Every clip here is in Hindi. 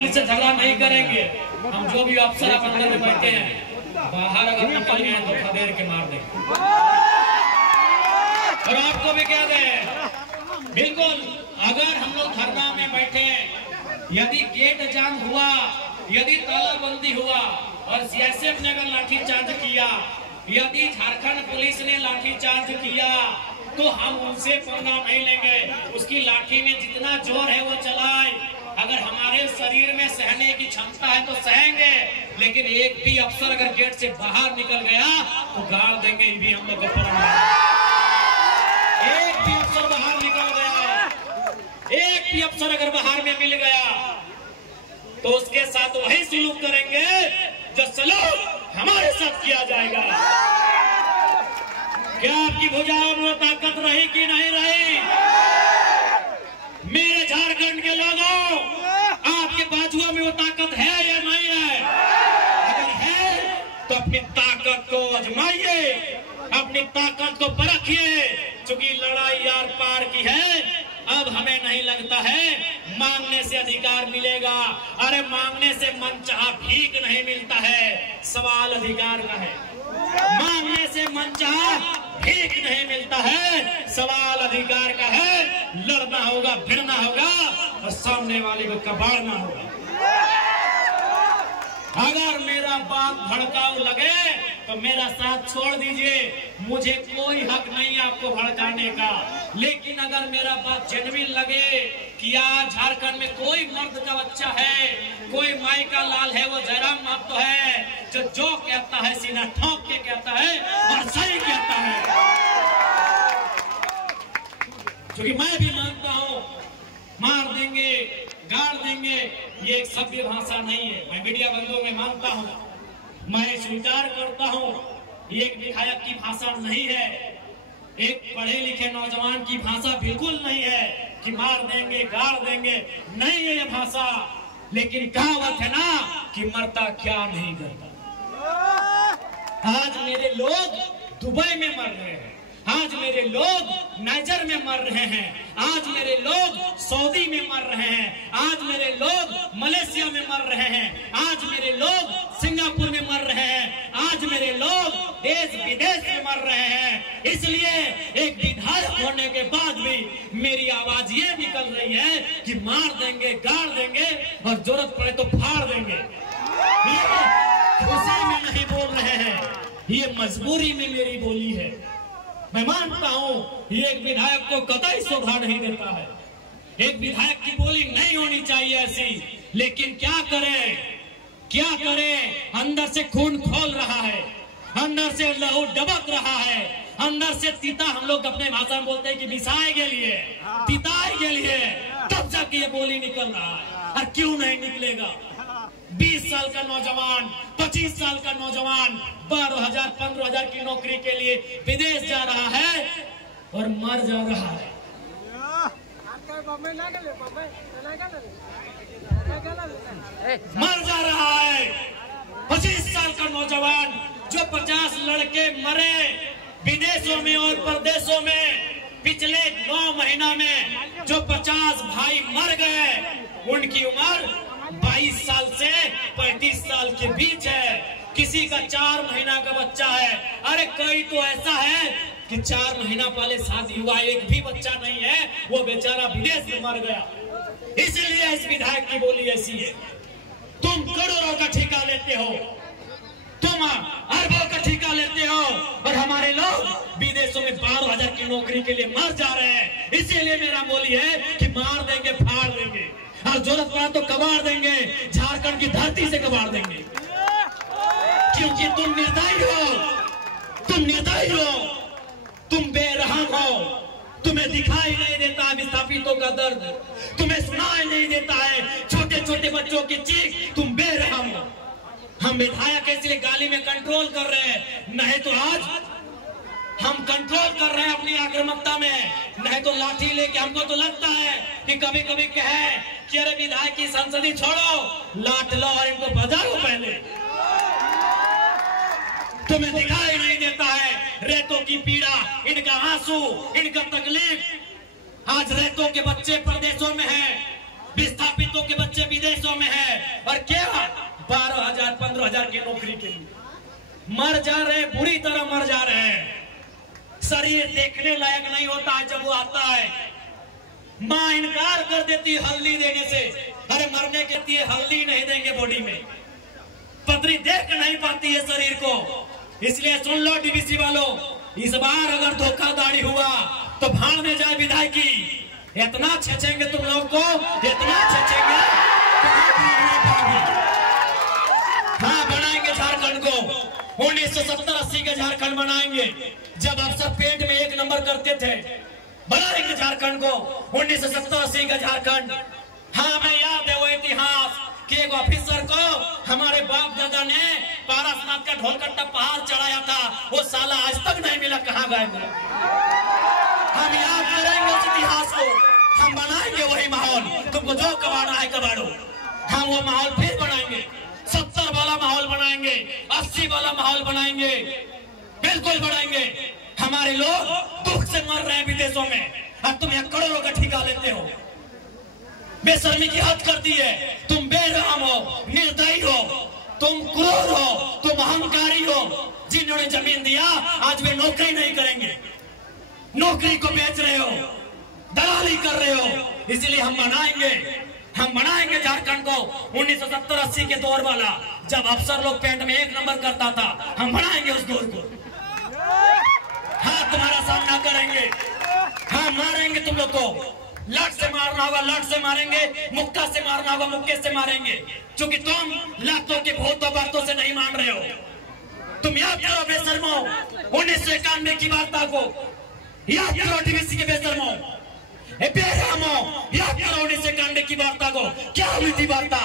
से झगड़ा नहीं करेंगे। हम जो भी अफसर अंदर में बैठे हैं बाहर अगर निकल गए तो खदेड़ के मार देंगे। और आपको भी कह दें, बिल्कुल अगर हम लोग धरना में बैठे, यदि गेट जाम हुआ, यदि तालाबंदी हुआ और सीएसएफ ने अगर लाठीचार्ज किया, यदि झारखंड पुलिस ने लाठीचार्ज किया तो हम उनसे पंगा नहीं लेंगे। उसकी लाठी में जितना जोर है वो चलाए। अगर हमारे शरीर में सहने की क्षमता है तो सहेंगे, लेकिन एक भी अफसर अगर गेट से बाहर निकल गया तो गाड़ देंगे। ये भी हम लोग का फर्ज है। एक भी अफसर बाहर निकल गया, एक भी अफसर अगर बाहर में मिल गया तो उसके साथ वही सुलूक करेंगे जो सलूक हमारे साथ किया जाएगा। क्या आपकी भुजाओं में ताकत रही कि नहीं रही? मेरे झारखंड के लोगों, आपके बाजुओं में वो ताकत है या नहीं है? अगर है तो अपनी ताकत को आजमाइए, अपनी ताकत को परखिए। चूंकि लड़ाई यार पार की है, अब हमें नहीं लगता है मांगने से अधिकार मिलेगा। अरे मांगने से मनचाहा भीख नहीं मिलता है, सवाल अधिकार का है। मांगने से मनचाहा भीख नहीं मिलता है, सवाल अधिकार का है। लड़ना होगा, भिड़ना होगा और सामने वाले को कबाड़ना होगा। अगर मेरा बात भड़काऊ लगे तो मेरा साथ छोड़ दीजिए, मुझे कोई हक नहीं आपको भड़काने का। लेकिन अगर मेरा बात जेन्युइन लगे कि आज झारखंड में कोई मर्द का बच्चा है, कोई माई का लाल है, वो जयराम महतो है, जो कहता है सीना ठोक के कहता है और सही कहता है। क्योंकि मैं भी मानता हूं मार देंगे, गाड़ देंगे, ये एक सभ्य भाषा नहीं है। मैं मीडिया बंधुओं में मानता हूं, मैं स्वीकार करता हूं, ये एक विधायक की भाषा नहीं है, एक पढ़े लिखे नौजवान की भाषा बिल्कुल नहीं है कि मार देंगे, गाड़ देंगे, नहीं है ये भाषा। लेकिन कहावत है ना कि मरता क्या नहीं करता। आज मेरे लोग दुबई में मर रहे हैं, आज मेरे लोग नाइजर में मर रहे हैं, आज मेरे लोग सऊदी में मर रहे हैं, आज मेरे लोग मलेशिया में मर रहे हैं, आज मेरे लोग सिंगापुर में मर रहे हैं, आज मेरे लोग देश विदेश में मर रहे हैं। इसलिए एक विधायक होने के बाद भी मेरी आवाज ये निकल रही है कि मार देंगे, गाड़ देंगे और जरूरत पड़े तो फाड़ देंगे। खुशी में नहीं बोल रहे हैं, ये मजबूरी में मेरी बोली है। मैं मानता हूं ये एक विधायक को कतई शोभा नहीं देता है, एक विधायक की बोली नहीं होनी चाहिए ऐसी। लेकिन क्या करें, क्या करें? अंदर से खून खोल रहा है, अंदर से लहू डबक रहा है, अंदर से तीता, हम लोग अपने भाषा में बोलते हैं कि बिसाए के लिए, तिताए के लिए, तब जाके ये बोली निकल रहा है। और क्यों नहीं निकलेगा? 20 साल का नौजवान, 25 साल का नौजवान 12,000 15,000 की नौकरी के लिए विदेश जा रहा है और मर जा रहा है। मर जा रहा है 25 साल का नौजवान, जो 50 लड़के मरे विदेशों में और परदेशों में। पिछले 9 महीना में जो 50 भाई मर गए, उनकी उम्र 22 साल से 35 साल के बीच है। किसी का 4 महीना का बच्चा है। अरे कोई तो ऐसा है कि 4 महीना पहले शादी हुआ, एक भी बच्चा नहीं है, वो बेचारा विदेश में मर गया। इसलिए इस विधायक की बोली ऐसी है। तुम करोड़ों का ठेका लेते हो, तुम अरबों का ठेका लेते हो और हमारे लोग विदेशों में 12,000 की नौकरी के लिए मर जा रहे हैं। इसीलिए मेरा बोली है कि मार देंगे, फाड़ देंगे और जरूरत पड़ा तो कबाड़ देंगे, झारखंड की धरती से कबाड़ देंगे। क्योंकि तुम निर्दयी हो, तुम निर्दयी हो, तुम बेरहम हो। तुम्हें दिखाई नहीं देता है विस्थापितों का दर्द, तुम्हें सुनाई नहीं देता है छोटे छोटे बच्चों की चीख, तुम बेरहम हो। हम विधायक इसलिए गाली में कंट्रोल कर रहे हैं, नहीं तो आज हम कंट्रोल कर रहे हैं अपनी आक्रामकता में, नहीं तो लाठी लेके। हमको तो लगता है कि कभी कभी कहे कि अरे विधायक की संसदी छोड़ो, लाठ लो और इनको बजाओ पहले। तुम्हें दिखाई नहीं देता है रेतों की पीड़ा, इनका आंसू, इनका तकलीफ। आज रेतों के बच्चे प्रदेशों में हैं, विस्थापितों के बच्चे विदेशों में है और क्या 12,000 15,000 की नौकरी के लिए मर जा रहे हैं, बुरी तरह मर जा रहे हैं। शरीर देखने लायक नहीं होता है जब वो आता है। माँ इनकार कर देती है हल्दी देने से, अरे मरने के लिए हल्दी नहीं देंगे बॉडी में, पतरी देख नहीं पाती है शरीर को। इसलिए सुन लो डीवीसी वालों, इस बार अगर धोखाधड़ी हुआ तो भाड़ में जाए विधायकी। इतना छेचेंगे तुम लोग को, इतना छेचेंगे। हाँ, बनाएंगे झारखंड को 1970-80 का झारखंड बनाएंगे, जब अफसर पेट में 1 नंबर करते थे। बनाएंगे झारखंड को 1970-80 का झारखंड। हाँ, मैं याद है वो इतिहास कि एक ऑफिसर को हमारे बाप दादा ने पारसनाथ का ढोलकट्टा पहाड़ चढ़ाया था, वो साला आज तक नहीं मिला, कहाँ गए मिला। हम याद करेंगे उस इतिहास को, हम बनाएंगे वही माहौल। तुमको जो कबाड़ना है कबाड़ो, हम वो माहौल फिर बनाएंगे। 70 वाला माहौल बनाएंगे, 80 वाला माहौल बनाएंगे, बिल्कुल बनाएंगे। हमारे लोग दुख से मर रहे हैं विदेशों में और तुम यहाँ करोड़ों का ठिका लेते हो। बेशर्मी की हद कर दी है। तुम बेरहम हो, निर्दयी हो, तुम क्रूर हो, तुम अहंकारी हो। जिन्होंने जमीन दिया आज वे नौकरी नहीं करेंगे, नौकरी को बेच रहे हो, दलाली कर रहे हो। इसलिए हम बनाएंगे झारखंड को 1970-80 के दौर वाला, जब अफसर लोग पेंट में 1 नंबर करता था। हम बनाएंगे उस दौर को। हाँ, तुम्हारा सामना करेंगे। हाँ, मारेंगे तुम लोग को। लट से मारना होगा लट से मारेंगे, मुक्का से मारना होगा मुक्के से मारेंगे, क्योंकि तुम लातों के भूतों बातों से नहीं मान रहे हो। तुम याद करो बेशर्मो 1991 की वार्ता को, याद करो डीवीसी के बेशर्मो, बेरहमो, याद करो 1991 की वार्ता को। क्या हुई थी वार्ता?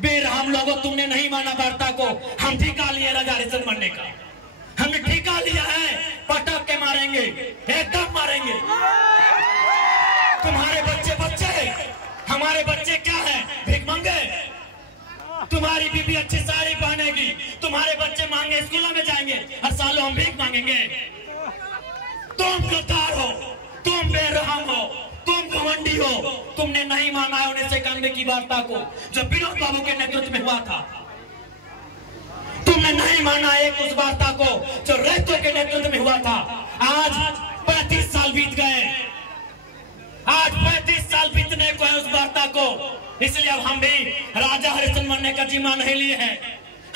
बेरहम लोगों, तुमने नहीं माना वार्ता को। हम ठिका लिए राजा हरिश्चंद्र मरने का, हमने ठिका लिया है। पटक के मारेंगे, एकदम मारेंगे। तुम्हारे बच्चे हमारे बच्चे क्या है? भीख मांगे। तुम्हारी बीबी अच्छी साड़ी पहनेगी, तुम्हारे बच्चे मांगे स्कूलों में जाएंगे, हर साल हम भीख मांगेंगे। तुम गद्दार हो, तुम बेरहम हो, तुम घमंडी हो। तुमने नहीं माना है 1991 की वार्ता को, जो विनोद बाबू के नेतृत्व में हुआ था। तुमने नहीं माना एक उस वार्ता को जो रैतो के नेतृत्व में हुआ था। आज 35 साल बीत गए, आज 35 साल बीतने को है उस वार्ता को। इसलिए अब हम भी राजा हरिश्चंद्र बनने का जिम्मा नहीं लिए हैं,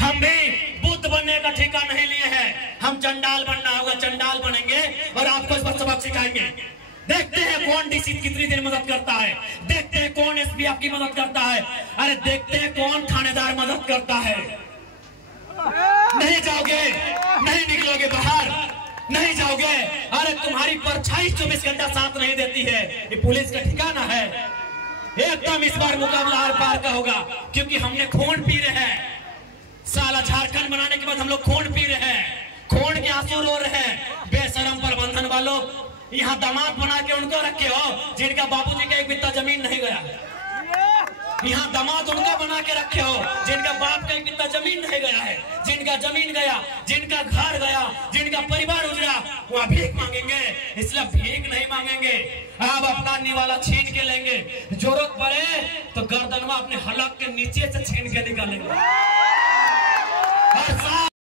हम भी बुद्ध बनने का ठेका नहीं लिए हैं। हम चंडाल बनना होगा, चंडाल बनेंगे और आपको इस पर सबक सिखाएंगे। देखते हैं कौन डीसी कितनी देर मदद करता है, देखते हैं कौन एसपी आपकी मदद करता है, अरे देखते हैं कौन थानेदार मदद करता है। नहीं जाओगे, नहीं निकलोगे बाहर, नहीं जाओगे। अरे तुम्हारी परछाई 24 घंटा साथ नहीं देती है, ये पुलिस का ठिकाना है। एकदम इस बार मुकाबला आर पार का होगा, क्योंकि हमने खून पी रहे हैं। साला झारखंड बनाने के बाद हम लोग खून पी रहे हैं, खून के आंसू रो रहे हैं। बेशरम प्रबंधन वालों, यहाँ दामाद बना के उनको रखे हो जिनका बाबूजी का एक बित्ता जमीन नहीं गया। यहाँ दामाद उनका बना के रखे हो जिनका बाप का एक बित्ता जमीन नहीं गया है, जिनका जमीन गया, जिनका घर गया, जिनका परिवार उजड़ा, वह भीख मांगेंगे। इसलिए भीख नहीं मांगेंगे, अब अपना निवाला छीन के लेंगे। जरूरत पड़े तो गर्दनवा अपने हलक के नीचे से छीन के निकालेंगे।